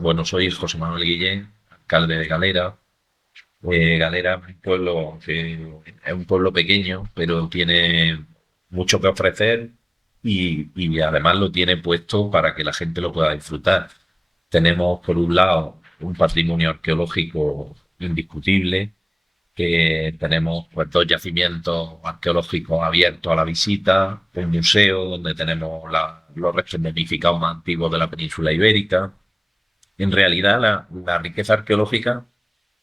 Bueno, soy José Manuel Guillén, alcalde de Galera. Galera es un pueblo que es un pueblo pequeño, pero tiene mucho que ofrecer y además lo tiene puesto para que la gente lo pueda disfrutar. Tenemos, por un lado, un patrimonio arqueológico indiscutible, que tenemos pues, dos yacimientos arqueológicos abiertos a la visita, un museo donde tenemos los restos momificados más antiguos de la península ibérica. En realidad, la riqueza arqueológica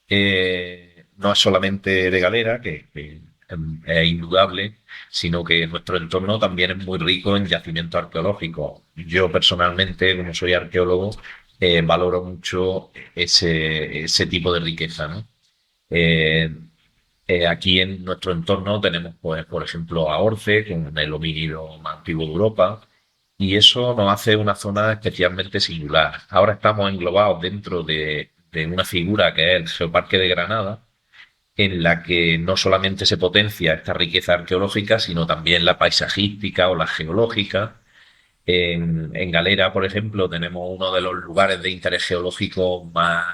no es solamente de Galera, que es indudable, sino que nuestro entorno también es muy rico en yacimientos arqueológicos. Yo personalmente, como soy arqueólogo, valoro mucho ese tipo de riqueza, ¿no? Eh, Aquí en nuestro entorno tenemos, pues, por ejemplo, a Orce, con el homínido más antiguo de Europa, y eso nos hace una zona especialmente singular. Ahora estamos englobados dentro de una figura que es el Geoparque de Granada, en la que no solamente se potencia esta riqueza arqueológica, sino también la paisajística o la geológica. En Galera, por ejemplo, tenemos uno de los lugares de interés geológico más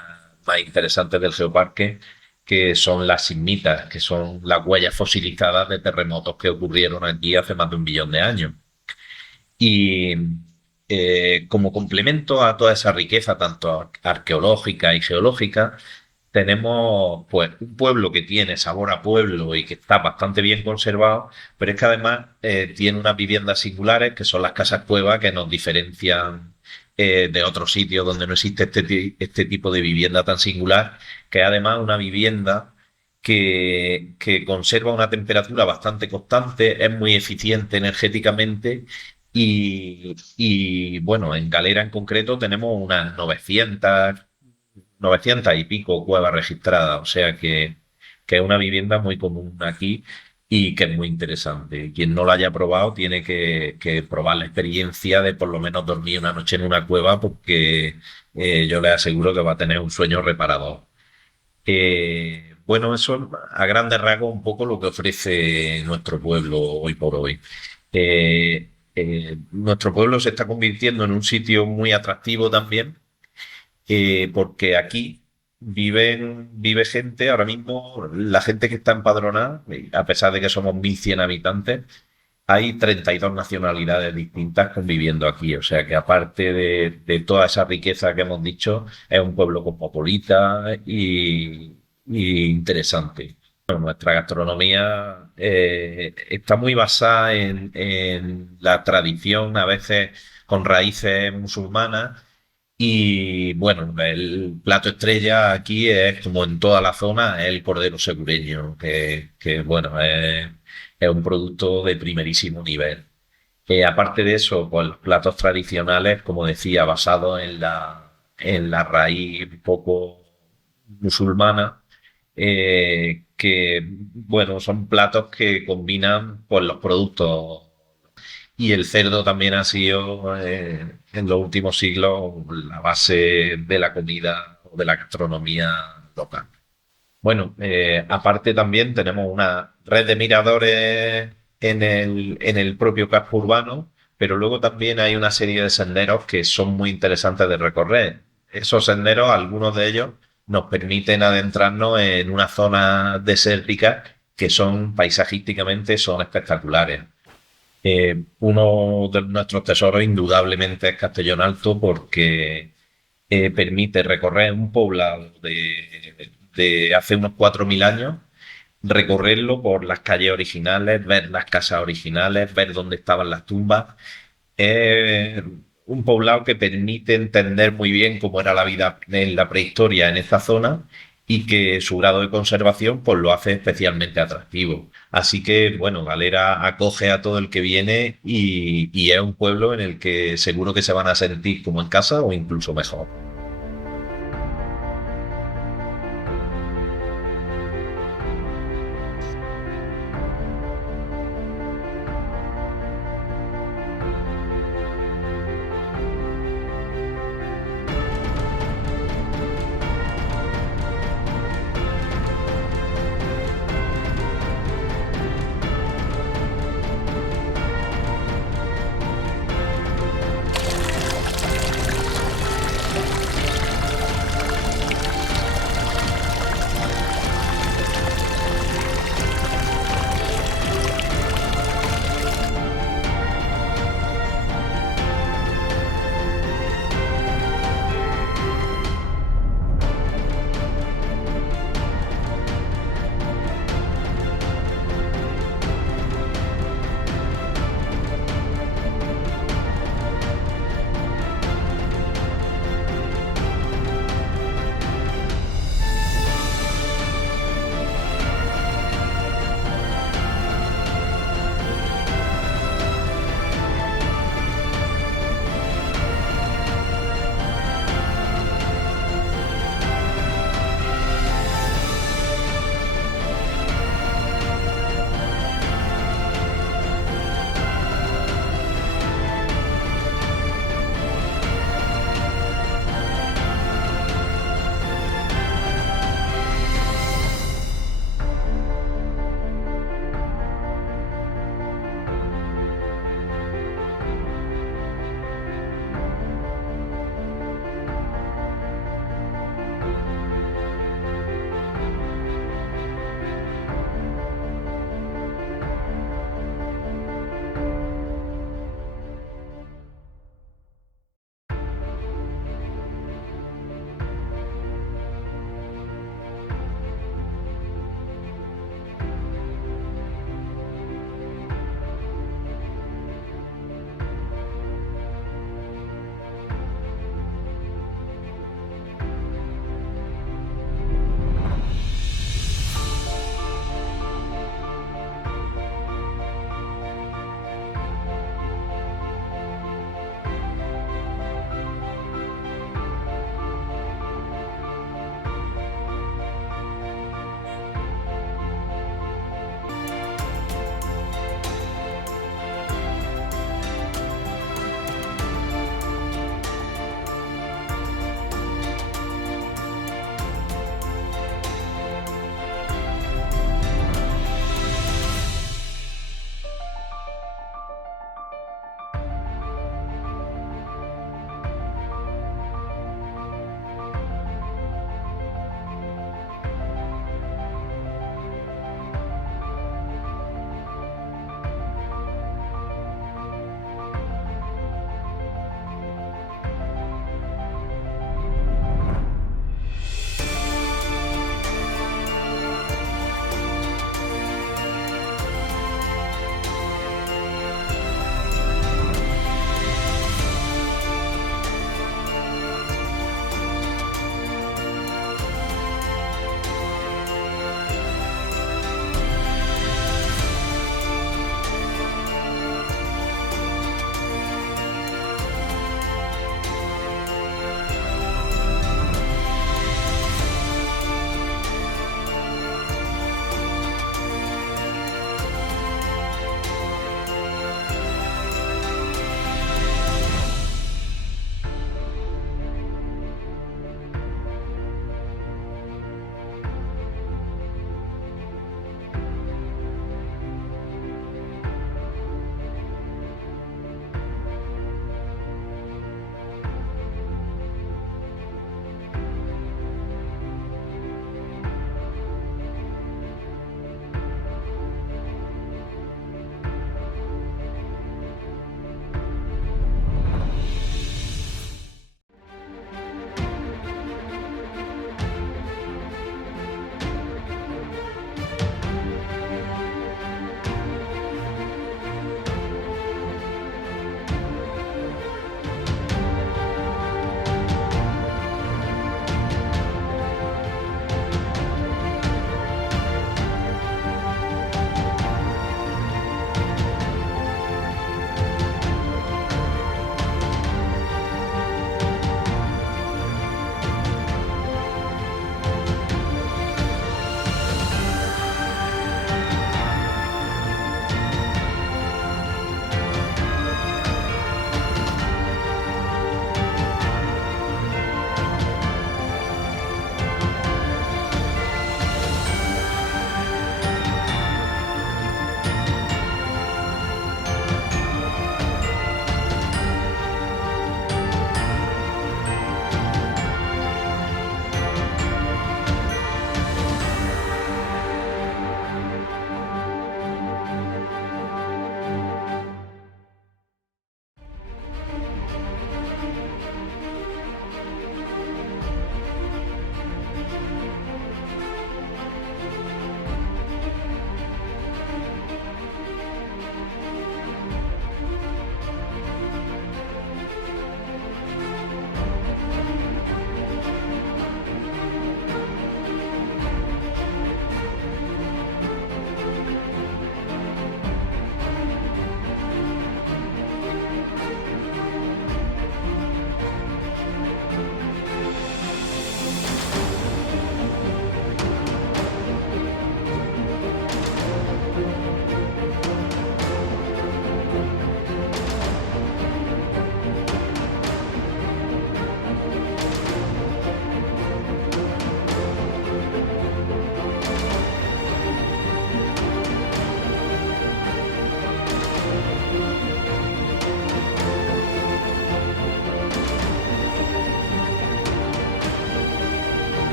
interesantes del geoparque, que son las sismitas, que son las huellas fosilizadas de terremotos que ocurrieron aquí hace más de 1 millón de años. Y como complemento a toda esa riqueza, tanto arqueológica y geológica, tenemos pues un pueblo que tiene sabor a pueblo y que está bastante bien conservado, pero es que además tiene unas viviendas singulares que son las casas cuevas que nos diferencian de otros sitios donde no existe este tipo de vivienda tan singular, que es además una vivienda que conserva una temperatura bastante constante, es muy eficiente energéticamente bueno, en Galera en concreto tenemos unas 900 y pico cuevas registradas, o sea que es una vivienda muy común aquí y que es muy interesante. Quien no la haya probado tiene que probar la experiencia de por lo menos dormir una noche en una cueva porque yo le aseguro que va a tener un sueño reparador. Bueno, eso a grandes rasgos un poco lo que ofrece nuestro pueblo hoy por hoy. Nuestro pueblo se está convirtiendo en un sitio muy atractivo también, porque aquí vive gente, ahora mismo la gente que está empadronada, a pesar de que somos 1.100 habitantes, hay 32 nacionalidades distintas conviviendo aquí. O sea que aparte de toda esa riqueza que hemos dicho, es un pueblo cosmopolita y interesante. Bueno, nuestra gastronomía está muy basada en la tradición, a veces con raíces musulmanas, y bueno, el plato estrella aquí es, como en toda la zona, es el cordero segureño, que bueno, es un producto de primerísimo nivel. Aparte de eso, pues los platos tradicionales, como decía, basados en la raíz un poco musulmana, que bueno, son platos que combinan pues los productos, y el cerdo también ha sido en los últimos siglos la base de la comida o de la gastronomía local. Bueno, aparte también tenemos una red de miradores en el propio casco urbano, pero luego también hay una serie de senderos que son muy interesantes de recorrer. Esos senderos, algunos de ellos, nos permiten adentrarnos en una zona desértica que son paisajísticamente son espectaculares. Uno de nuestros tesoros indudablemente es Castellón Alto porque permite recorrer un poblado de hace unos 4.000 años, recorrerlo por las calles originales, ver las casas originales, ver dónde estaban las tumbas. Es un poblado que permite entender muy bien cómo era la vida en la prehistoria en esta zona y que su grado de conservación pues lo hace especialmente atractivo. Así que, bueno, Galera acoge a todo el que viene y es un pueblo en el que seguro que se van a sentir como en casa o incluso mejor.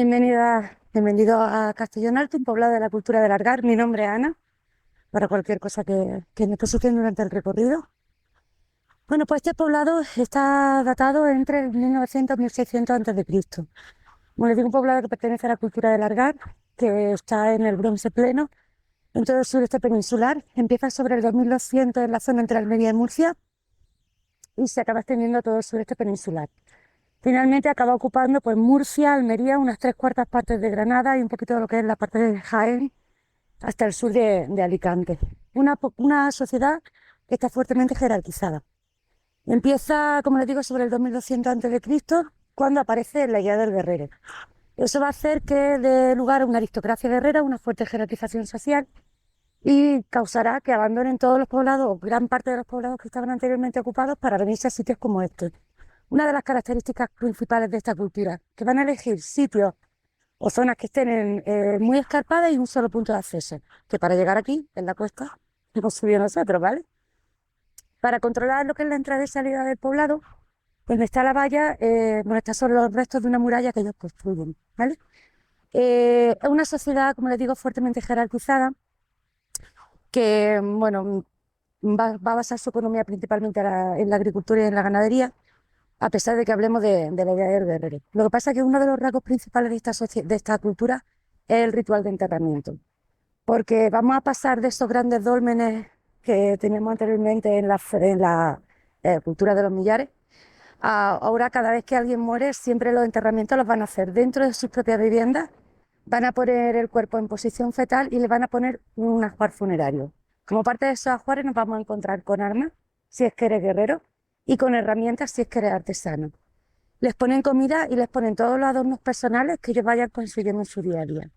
Bienvenido a Castellón Alto, un poblado de la cultura del Argar. Mi nombre es Ana, para cualquier cosa que me esté sucediendo durante el recorrido. Bueno, pues este poblado está datado entre el 1900 y 1600 a.C. Bueno, les digo un poblado que pertenece a la cultura del Argar, que está en el Bronce Pleno, en todo el sureste peninsular. Empieza sobre el 2200 en la zona entre Almería y Murcia y se acaba extendiendo a todo el sureste peninsular. Finalmente acaba ocupando pues Murcia, Almería, unas 3/4 partes de Granada y un poquito de lo que es la parte de Jaén hasta el sur de Alicante. Una sociedad que está fuertemente jerarquizada. Empieza, como les digo, sobre el 2200 a.C., cuando aparece la idea del guerrero. Eso va a hacer que dé lugar a una aristocracia guerrera, una fuerte jerarquización social y causará que abandonen todos los poblados, o gran parte de los poblados que estaban anteriormente ocupados, para venirse a sitios como este. Una de las características principales de esta cultura, que van a elegir sitios o zonas que estén muy escarpadas y un solo punto de acceso, que para llegar aquí, en la cuesta, hemos subido nosotros, ¿vale? Para controlar lo que es la entrada y salida del poblado, donde está la valla, bueno, estos son los restos de una muralla que ellos construyen, ¿vale? Es una sociedad, como les digo, fuertemente jerarquizada, que, bueno, va a basar su economía principalmente en la agricultura y en la ganadería, a pesar de que hablemos de la idea del guerrero. Lo que pasa es que uno de los rasgos principales de esta cultura es el ritual de enterramiento, porque vamos a pasar de esos grandes dólmenes que teníamos anteriormente en la cultura de los millares, a ahora cada vez que alguien muere, siempre los enterramientos los van a hacer dentro de sus propias viviendas, van a poner el cuerpo en posición fetal y le van a poner un ajuar funerario. Como parte de esos ajuares nos vamos a encontrar con armas, si es que eres guerrero, y con herramientas, si es que eres artesano. Les ponen comida y les ponen todos los adornos personales que ellos vayan consiguiendo en su día a día.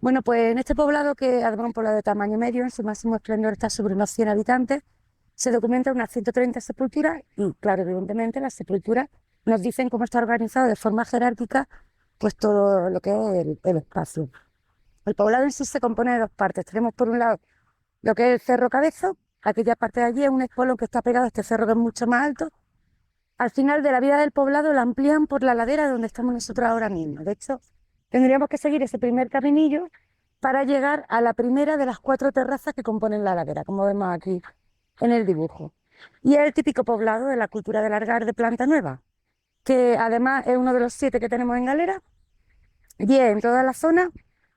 Bueno, pues en este poblado, que además es un poblado de tamaño medio, en su máximo esplendor está sobre unos 100 habitantes, se documentan unas 130 sepulturas y, claro, evidentemente las sepulturas nos dicen cómo está organizado de forma jerárquica pues todo lo que es el espacio. El poblado en sí se compone de dos partes. Tenemos por un lado lo que es el Cerro Cabezo, aquella parte de allí es un espolón que está pegado a este cerro que es mucho más alto. Al final de la vida del poblado la amplían por la ladera donde estamos nosotros ahora mismo. De hecho, tendríamos que seguir ese primer caminillo para llegar a la primera de las 4 terrazas que componen la ladera, como vemos aquí en el dibujo. Y es el típico poblado de la cultura del Argar de planta nueva, que además es uno de los 7 que tenemos en Galera, y en toda la zona,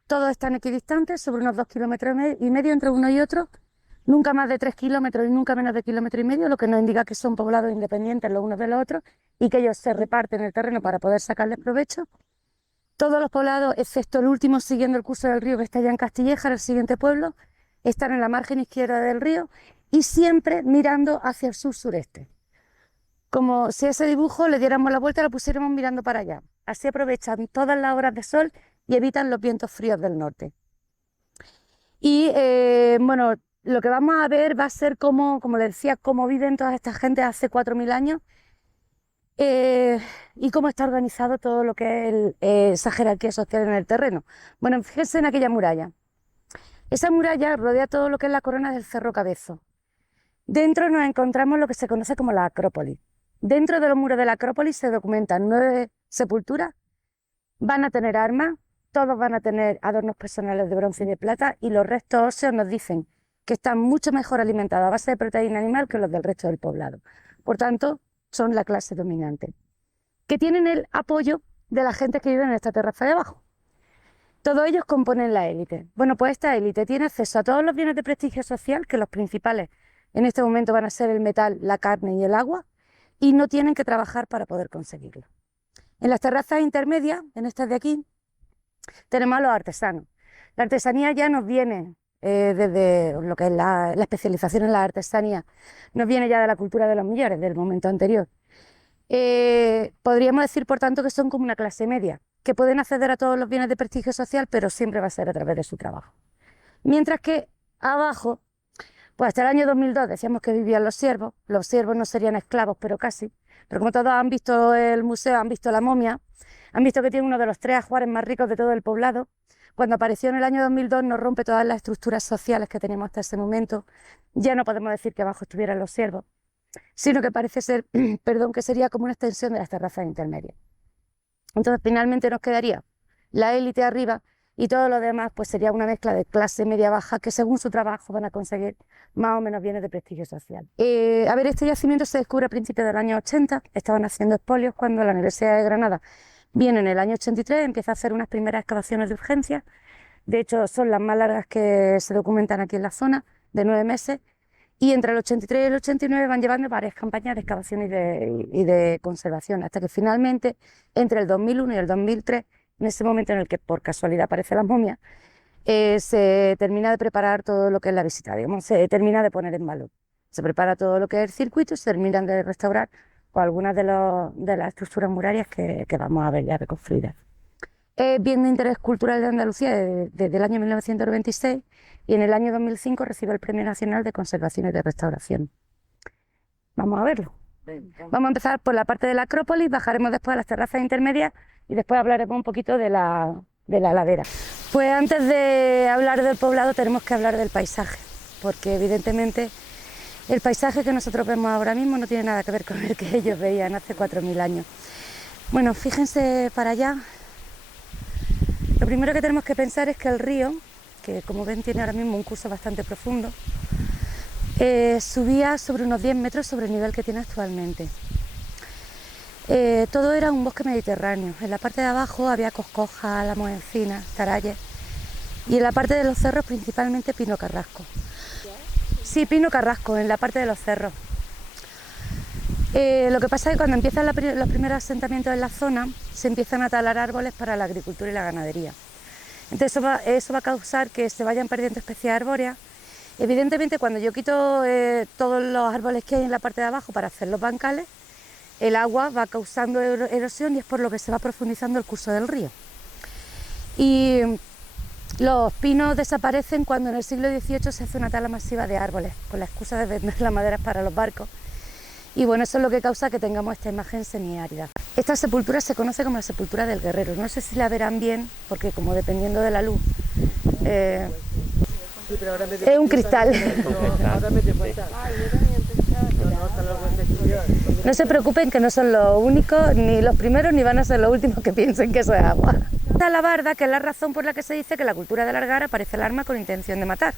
todos están equidistantes, sobre unos 2,5 kilómetros entre uno y otro, nunca más de 3 kilómetros y nunca menos de 1,5 kilómetros, lo que nos indica que son poblados independientes los unos de los otros y que ellos se reparten el terreno para poder sacarles provecho. Todos los poblados, excepto el último siguiendo el curso del río, que está allá en Castilleja, el siguiente pueblo, están en la margen izquierda del río y siempre mirando hacia el sur-sureste. Como si a ese dibujo le diéramos la vuelta y lo pusiéramos mirando para allá. Así aprovechan todas las horas de sol y evitan los vientos fríos del norte. Y bueno, lo que vamos a ver va a ser cómo, como les decía, cómo viven todas estas gentes hace 4.000 años y cómo está organizado todo lo que es esa jerarquía social en el terreno. Bueno, fíjense en aquella muralla. Esa muralla rodea todo lo que es la corona del Cerro Cabezo. Dentro nos encontramos lo que se conoce como la Acrópolis. Dentro de los muros de la Acrópolis se documentan 9 sepulturas, van a tener armas, todos van a tener adornos personales de bronce y de plata, y los restos óseos nos dicen que están mucho mejor alimentados a base de proteína animal que los del resto del poblado. Por tanto, son la clase dominante, que tienen el apoyo de la gente que vive en esta terraza de abajo. Todos ellos componen la élite. Bueno, pues esta élite tiene acceso a todos los bienes de prestigio social, que los principales en este momento van a ser el metal, la carne y el agua, y no tienen que trabajar para poder conseguirlo. En las terrazas intermedias, en estas de aquí, tenemos a los artesanos. La artesanía ya nos viene desde lo que es la especialización en la artesanía, nos viene ya de la cultura de los millares, del momento anterior. Podríamos decir, por tanto, que son como una clase media, que pueden acceder a todos los bienes de prestigio social, pero siempre va a ser a través de su trabajo. Mientras que abajo, pues hasta el año 2002 decíamos que vivían los siervos no serían esclavos, pero casi. Pero como todos han visto el museo, han visto la momia, han visto que tiene uno de los 3 ajuares más ricos de todo el poblado. Cuando apareció en el año 2002 nos rompe todas las estructuras sociales que teníamos hasta ese momento. Ya no podemos decir que abajo estuvieran los siervos, sino que parece ser, perdón, que sería como una extensión de las terrazas intermedias. Entonces finalmente nos quedaría la élite arriba, y todo lo demás pues sería una mezcla de clase media-baja que según su trabajo van a conseguir más o menos bienes de prestigio social. A ver, este yacimiento se descubre a principios del año 80, estaban haciendo expolios cuando la Universidad de Granada viene en el año 83, empieza a hacer unas primeras excavaciones de urgencia. De hecho, son las más largas que se documentan aquí en la zona, de 9 meses, y entre el 83 y el 89 van llevando varias campañas de excavación y de conservación, hasta que finalmente, entre el 2001 y el 2003, en ese momento en el que por casualidad aparecen las momias, se termina de preparar todo lo que es la visita, digamos, se termina de poner en valor. Se prepara todo lo que es el circuito y se terminan de restaurar pues, algunas de las estructuras murarias que vamos a ver ya reconstruidas. Es bien de interés cultural de Andalucía desde el año 1996 y en el año 2005 recibe el Premio Nacional de Conservación y de Restauración. Vamos a verlo. Vamos a empezar por la parte de la Acrópolis, bajaremos después a las terrazas intermedias y después hablaremos un poquito de la ladera. Pues antes de hablar del poblado tenemos que hablar del paisaje, porque evidentemente el paisaje que nosotros vemos ahora mismo no tiene nada que ver con el que ellos veían hace 4000 años. Bueno, fíjense para allá. Lo primero que tenemos que pensar es que el río, que como ven tiene ahora mismo un curso bastante profundo, subía sobre unos 10 metros sobre el nivel que tiene actualmente. Todo era un bosque mediterráneo. En la parte de abajo había coscoja, álamos, encinas, taralles, y en la parte de los cerros principalmente pino carrasco. Sí, pino carrasco, en la parte de los cerros. Lo que pasa es que cuando empiezan los primeros asentamientos en la zona, se empiezan a talar árboles para la agricultura y la ganadería. Entonces eso va a causar que se vayan perdiendo especies arbóreas. Evidentemente, cuando yo quito todos los árboles que hay en la parte de abajo para hacer los bancales, el agua va causando erosión y es por lo que se va profundizando el curso del río. Y los pinos desaparecen cuando en el siglo XVIII se hace una tala masiva de árboles, con la excusa de vender las maderas para los barcos. Y bueno, eso es lo que causa que tengamos esta imagen semiárida. Esta sepultura se conoce como la sepultura del guerrero. No sé si la verán bien, porque como dependiendo de la luz, es un cristal. No se preocupen que no son los únicos, ni los primeros, ni van a ser los últimos que piensen que eso es agua. Esta es la barda, que es la razón por la que se dice que en la cultura del Argar aparece el arma con intención de matar.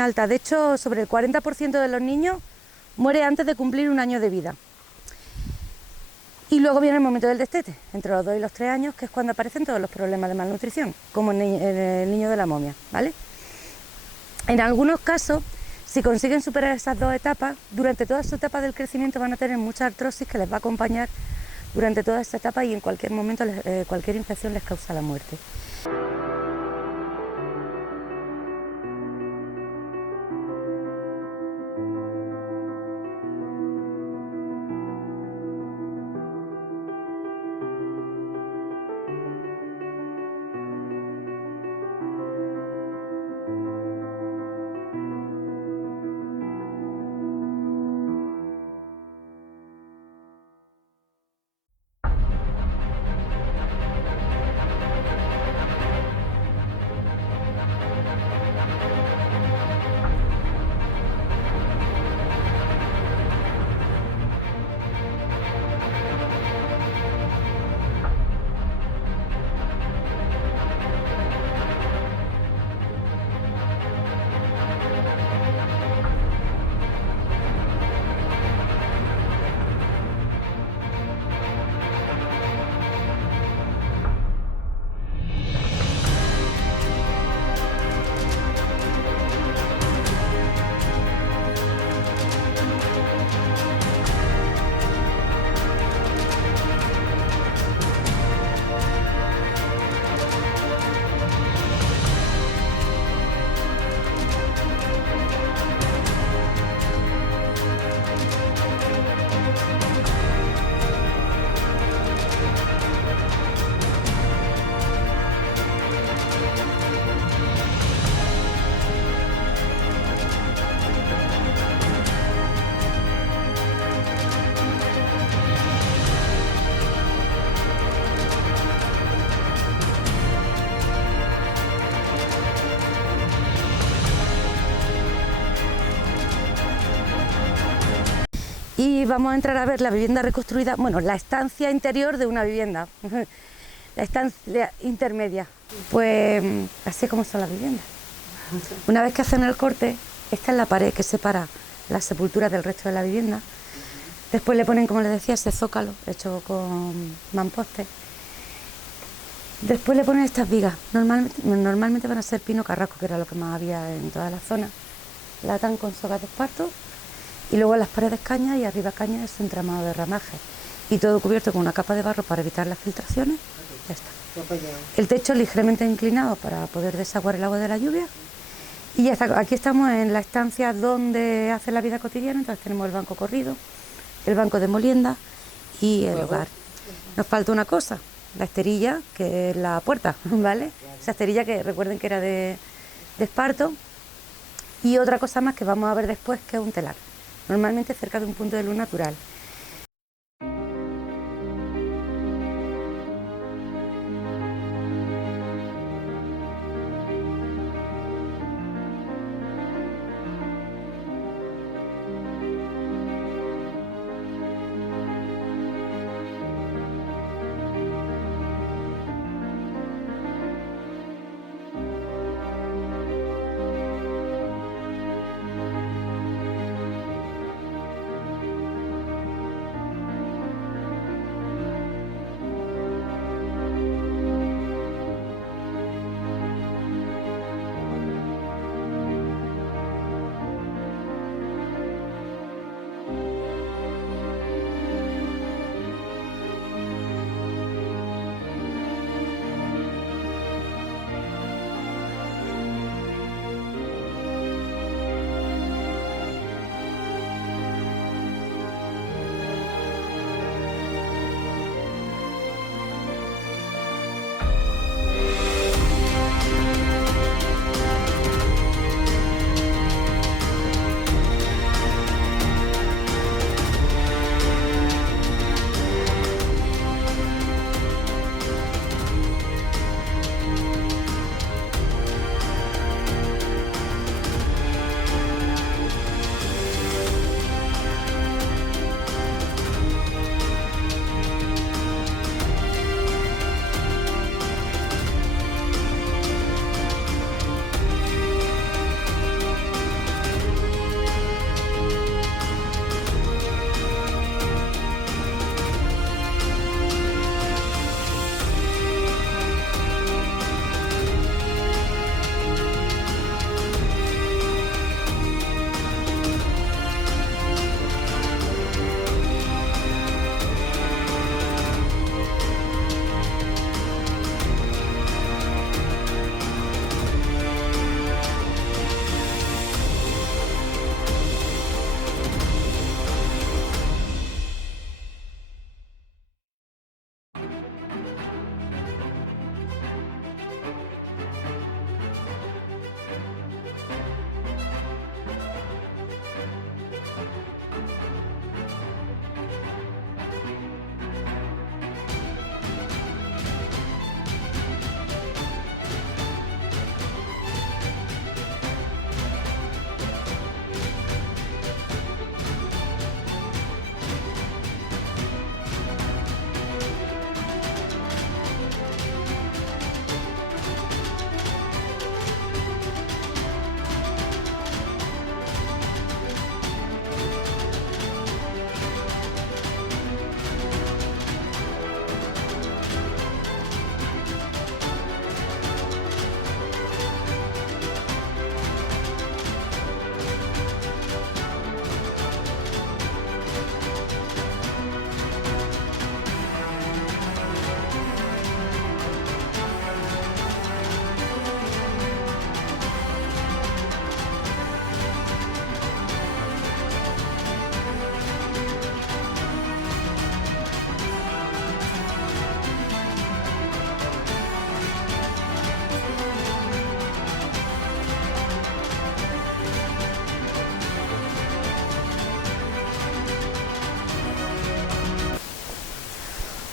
Alta. De hecho, sobre el 40% de los niños muere antes de cumplir un año de vida. Y luego viene el momento del destete, entre los 2 y los 3 años, que es cuando aparecen todos los problemas de malnutrición, como en el niño de la momia, ¿vale? En algunos casos, si consiguen superar esas 2 etapas, durante toda su etapa del crecimiento van a tener mucha artrosis que les va a acompañar durante toda esta etapa y en cualquier momento cualquier infección les causa la muerte. y vamos a entrar a ver la vivienda reconstruida, bueno, la estancia interior de una vivienda, la estancia intermedia. Pues así es como son las viviendas. Una vez que hacen el corte, esta es la pared que separa la sepultura del resto de la vivienda. Después le ponen, como les decía, ese zócalo hecho con mampostes. Después le ponen estas vigas, normalmente van a ser pino carrasco, que era lo que más había en toda la zona. La atan con sogas de esparto y luego en las paredes cañas y arriba cañas es un entramado de ramajes. Y todo cubierto con una capa de barro para evitar las filtraciones. Ya está. El techo ligeramente inclinado para poder desaguar el agua de la lluvia. Y ya está. Aquí estamos en la estancia donde hace la vida cotidiana, entonces tenemos el banco corrido, el banco de molienda y el hogar. Nos falta una cosa. La esterilla, que es la puerta, ¿vale? Esa esterilla que recuerden que era de esparto. Y otra cosa más que vamos a ver después, que es un telar, normalmente cerca de un punto de luz natural.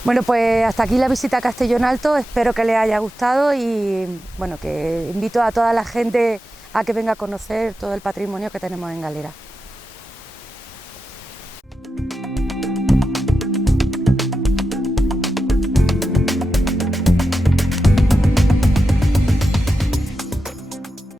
Bueno, pues hasta aquí la visita a Castellón Alto, espero que les haya gustado y bueno, que invito a toda la gente a que venga a conocer todo el patrimonio que tenemos en Galera.